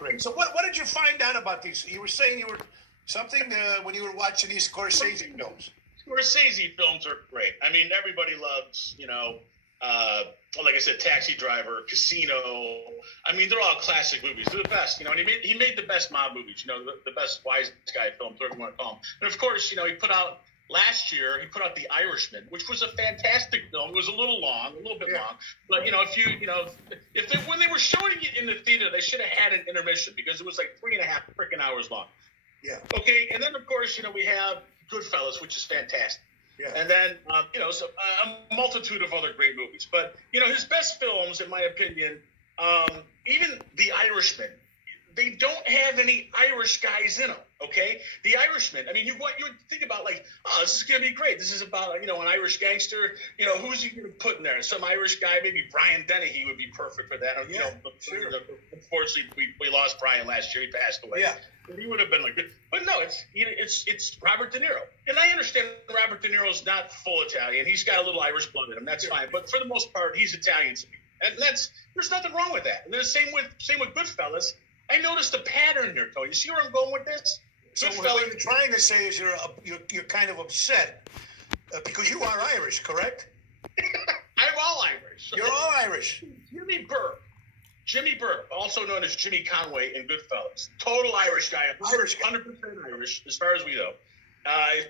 great. So what did you find out about these? You were saying you were something when you were watching these Scorcese films. Scorsese films are great. I mean, everybody loves, like I said, Taxi Driver, Casino. I mean, they're all classic movies. They're the best, and he made the best mob movies, the best wise guy films, whatever you want to call them. And of course, he put out last year, he put out The Irishman, which was a fantastic film. It was a little bit long. But, when they were showing it in the theater, they should have had an intermission because it was like 3.5 freaking hours long. Yeah. Okay. And then, of course, we have Goodfellas, which is fantastic. Yeah. And then, a multitude of other great movies. But, his best films, in my opinion, even The Irishman, they don't have any Irish guys in them, okay? The Irishman, I mean, you would think about like, oh, this is going to be great. This is about, an Irish gangster. Who's he going to put in there? Some Irish guy, maybe Brian Dennehy would be perfect for that. Yeah, sure. Unfortunately, we lost Brian last year. He passed away. Yeah. He would have been like good. But no, it's Robert De Niro. And I understand Robert De Niro's not full Italian. He's got a little Irish blood in him. That's fine. But for the most part, he's Italian to me. And there's nothing wrong with that. And then same with Goodfellas. I noticed a pattern there, Tony. You see where I'm going with this? So what you're trying to say is you're kind of upset because you are Irish, correct? I'm all Irish. You're all Irish. Jimmy Burke, also known as Jimmy Conway in Goodfellas. Total Irish guy. 100% Irish, as far as we know.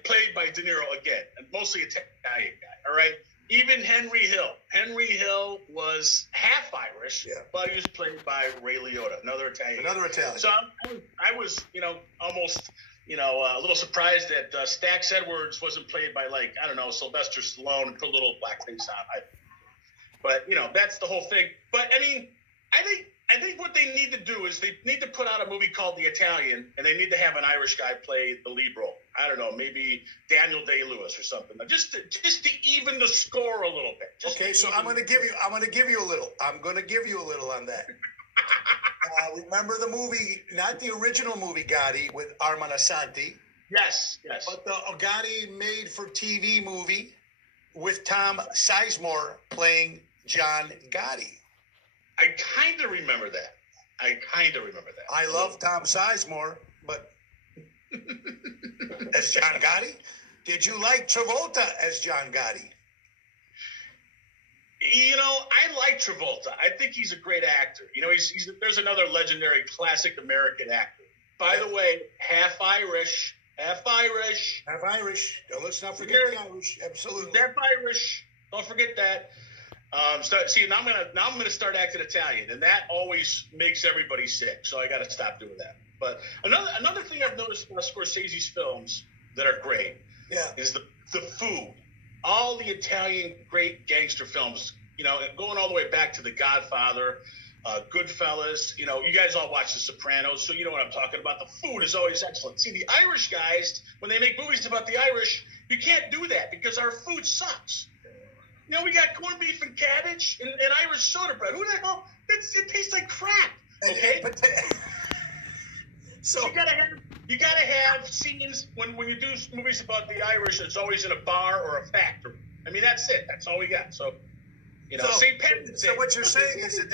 Played by De Niro again, and mostly Italian guy, all right? Even Henry Hill. Henry Hill was half Irish, but he was played by Ray Liotta, another Italian. So I was, almost, a little surprised that Stax Edwards wasn't played by, Sylvester Stallone and put a little blackface on. But, that's the whole thing. But, I mean, I think what they need to do is they need to put out a movie called The Italian, and they need to have an Irish guy play the lead role. I don't know, maybe Daniel Day-Lewis or something, just to even the score a little bit. Okay, so I'm going to give you a little. I'm going to give you a little on that. Remember the movie, not the original movie Gotti with Armand Asante. Yes. But the Gotti made-for-TV movie with Tom Sizemore playing John Gotti. I kind of remember that. I love Tom Sizemore, but as John Gotti? Did you like Travolta as John Gotti? I like Travolta. I think he's a great actor. There's another legendary classic American actor. By the way, half Irish. Let's not forget the Irish. Absolutely. Half Irish. Don't forget that. Now I'm gonna start acting Italian, and that always makes everybody sick. So I got to stop doing that. But another thing I've noticed about Scorsese's films that are great, is the food. All the Italian great gangster films, going all the way back to The Godfather, Goodfellas. You guys all watch The Sopranos, so you know what I'm talking about. The food is always excellent. See, the Irish guys, when they make movies about the Irish, you can't do that because our food sucks. We got corned beef and cabbage and Irish soda bread. Who the hell? It tastes like crap. Okay. So you gotta have scenes when you do movies about the Irish. It's always in a bar or a factory. I mean, that's it. That's all we got. So St. Patrick's Day. So what you're saying is that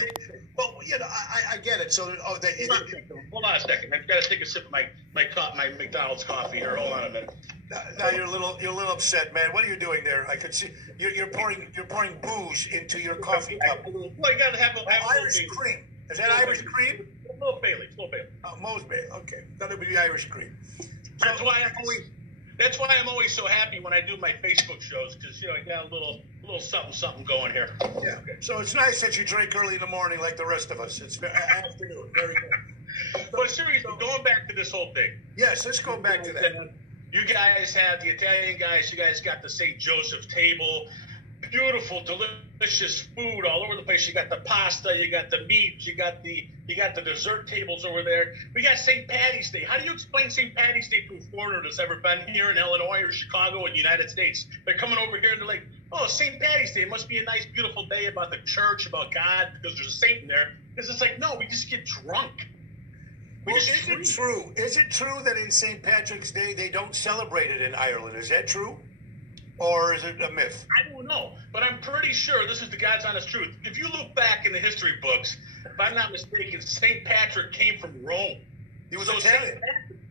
I get it. So hold on a second. I've got to take a sip of my McDonald's coffee here. Hold on a minute. Now you're a little upset, man. What are you doing there? I could see you're pouring booze into your coffee cup. Well, you got to have Irish cream. Is that Irish cream? A little Bailey. Moe's Bailey. Okay, that'll be the Irish cream. That's why I'm always so happy when I do my Facebook shows because I got a little something going here. Yeah. Okay. So it's nice that you drink early in the morning like the rest of us. It's afternoon. Very good. But seriously, going back to this whole thing. Yes, let's go back to that. You guys have the Italian guys. You guys got the St. Joseph's table. Beautiful, delicious food all over the place. You got the pasta. You got the meat. You got the dessert tables over there. We got St. Patty's Day. How do you explain St. Patty's Day to a foreigner that's ever been here in Illinois or Chicago or the United States? They're coming over here and they're like, oh, St. Patty's Day. It must be a nice, beautiful day about the church, about God, because there's a saint in there. Because it's like, no, we just get drunk. Is it true that in St. Patrick's Day they don't celebrate it in Ireland? Is that true? Or is it a myth? I don't know, but I'm pretty sure this is the God's honest truth. If you look back in the history books, if I'm not mistaken, St. Patrick came from Rome. He was Italian.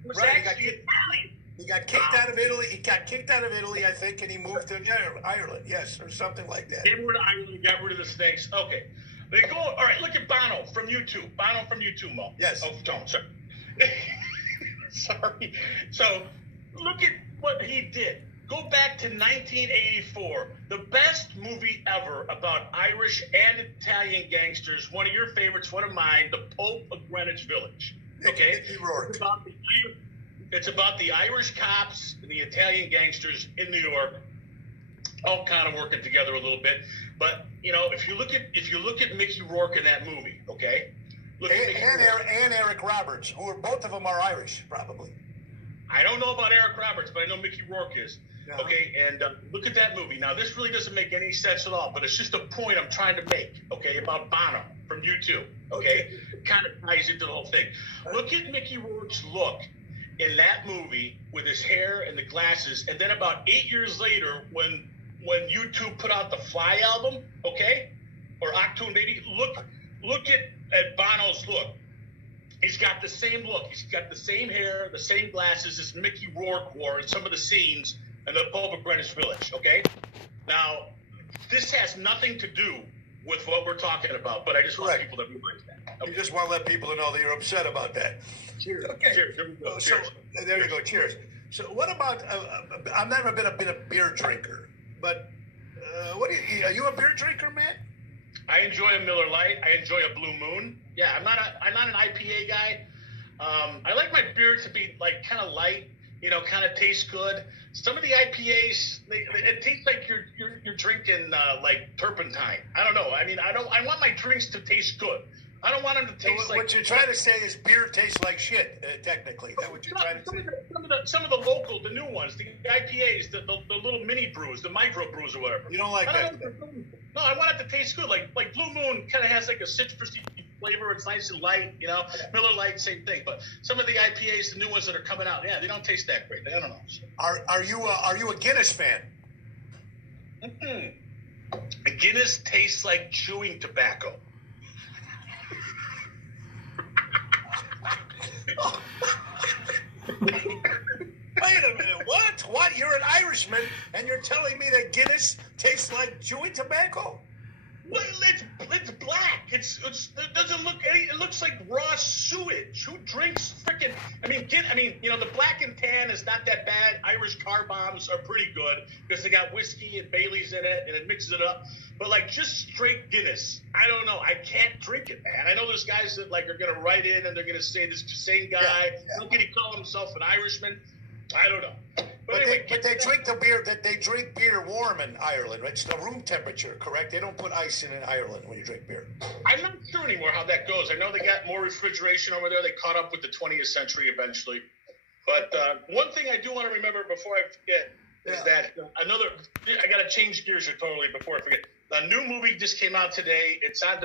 Was Right, actually Italian. He got kicked out of Italy. He got kicked out of Italy, I think, and he moved to Ireland. Yes, or something like that. Came over to Ireland, got rid of the snakes. Okay. They go, all right, look at Bono from U2. Bono from U2, Mo. Yes. Oh, don't, sorry. Sorry. So, look at what he did. Go back to 1984. The best movie ever about Irish and Italian gangsters. One of your favorites, one of mine, The Pope of Greenwich Village. Okay? It's about the Irish cops and the Italian gangsters in New York, all kind of working together a little bit. But you know, if you look at Mickey Rourke in that movie, okay, and Eric Roberts, both of them are Irish, probably. I don't know about Eric Roberts, but I know Mickey Rourke is. Uh-huh. Okay, and look at that movie. Now, this really doesn't make any sense at all, but it's just a point I'm trying to make. Okay, about Bono from U2. Okay, it kind of ties into the whole thing. Look at Mickey Rourke's look in that movie with his hair and the glasses, and then about 8 years later, when U2 put out the Fly album, okay, or Octoon maybe, look at Bono's look. He's got the same look. He's got the same hair, the same glasses as Mickey Rourke wore in some of the scenes in the Pope of Greenwich Village, okay? Now, this has nothing to do with what we're talking about, but I just want people to realize that. Okay? You just want to let people know that you're upset about that. Cheers. Okay. Cheers. There we go. So, Cheers. there you go. Cheers. So what about, I've never been a beer drinker, but are you a beer drinker, man? I enjoy a Miller Lite. I enjoy a Blue Moon. Yeah, I'm not an IPA guy. I like my beer to be like kind of light, you know, kind of tastes good. Some of the IPAs, it tastes like you're drinking like turpentine. I don't know. I mean, I want my drinks to taste good. I don't want them to taste like. What you're trying to say is beer tastes like shit. Technically, is that what you're trying to say? Some of the local, the new ones, the IPAs, the little mini brews, the micro brews or whatever. You don't like that? No, I want it to taste good. Like Blue Moon kind of has like a citrusy flavor. It's nice and light, you know. Miller Lite, same thing. But some of the IPAs, the new ones that are coming out, yeah, they don't taste that great. I don't know. Are you a Guinness fan? A Guinness tastes like chewing tobacco. Wait a minute. What? You're an Irishman, and you're telling me that Guinness tastes like chewing tobacco? Well, it's black. It doesn't look. It looks like raw sewage. Who drinks freaking? I mean, you know, the black and tan is not that bad. Irish car bombs are pretty good because they got whiskey and Bailey's in it, and it mixes it up. But like just straight Guinness, I don't know. I can't drink it, man. I know there's guys that like are gonna write in and they're gonna say this Kissane guy. Yeah. How can he call himself an Irishman? I don't know. But they drink beer warm in Ireland, right? It's the room temperature, correct? They don't put ice in Ireland when you drink beer. I'm not sure anymore how that goes. I know they got more refrigeration over there. They caught up with the 20th century eventually. But one thing I do want to remember before I forget is that I got to change gears here totally before I forget. A new movie just came out today. It's on